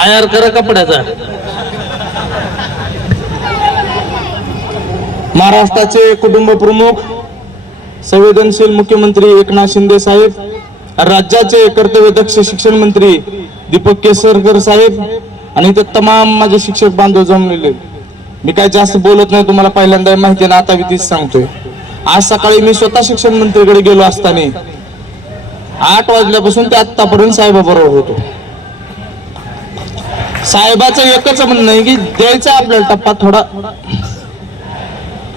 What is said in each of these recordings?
आयार करा कपड्याचा. महाराष्ट्राचे कुटुंब प्रमुख संवेदनशील मुख्यमंत्री एकनाथ शिंदे साहेब राज्याचे कर्तव्यदक्ष शिक्षण मंत्री दीपक केसरकर साहेब आणि इथे तमाम माझे शिक्षक बांधव जमलेले मी काय जास्त बोलत नाही तुम्हाला पहिल्यांदा माहिती आहे ना आता मी तीच सांगतोय. आज सकाळी मी स्वतः शिक्षण मंत्रीकडे गेलो असताना आठ वाजल्यापासून ते आतापर्यंत साहेबाबरोबर होतो. साहेबाचं एकच म्हणणं आहे की द्यायचा आपल्याला टप्पा थोडा.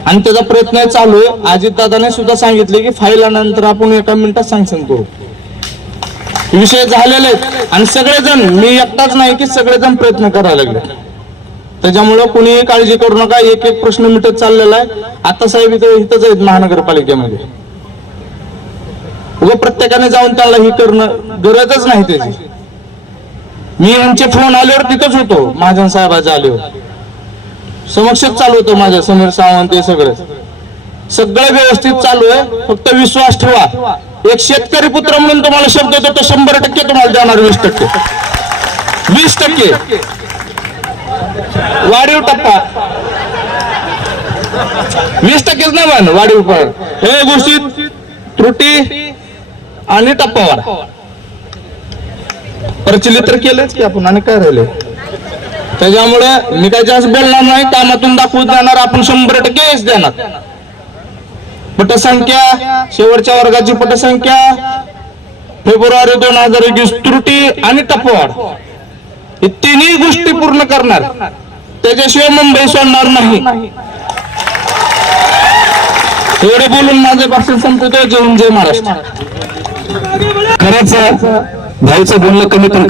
आणि त्याचा प्रयत्न चालू आहे. अजित दादाने सुद्धा सांगितले की फाईल नंतर आपण एका मिनिटात सँक्शन करू. विषय झालेले आहेत. आणि सगळेजण मी एकटाच नाही की सगळेजण प्रयत्न करायला लागले. त्याच्यामुळं कुणीही काळजी करू नका. एक एक प्रश्न मिटत चाललेला आहे. आता साहेब इथं इथंच आहेत महानगरपालिकेमध्ये. उगा प्रत्येकाने जाऊन त्याला ही करणं गरजच नाही त्याची. मी यांचे फोन आल्यावर तिथंच होतो. महाजन साहेबाच्या आल्यावर. समक्षच चालू होतं माझ्या समीर सावंत हे सगळं. सगळं व्यवस्थित चालू आहे. फक्त विश्वास ठेवा. एक शेतकरी पुत्र म्हणून तुम्हाला शब्द देतो तो शंभर टक्के तुम्हाला देणार वीस टक्के. वीस टक्के. वाढीव टप्पा. वीस टक्केच ना म्हण वाढीव पण. हे गोष्टी त्रुटी आणि टप्पावर प्रचलित तर केलंच की आपण आणि काय राहिले त्याच्यामुळे मी काय जास्त बोलणार नाही कामातून दाखवून जाणार आपण शंभर टक्के यश देणार. पटसंख्या शेवटच्या वर्गाची पटसंख्या फेब्रुवारी दोन हजार एकवीस त्रुटी आणि टपवाड हे तिन्ही गोष्टी पूर्ण करणार. त्याच्याशिवाय मुंबई सोडणार नाही. एवढे बोलून माझे भाषण संपतो जय जय महाराष्ट्र. खरंच भाईचं बोलणं कमी पण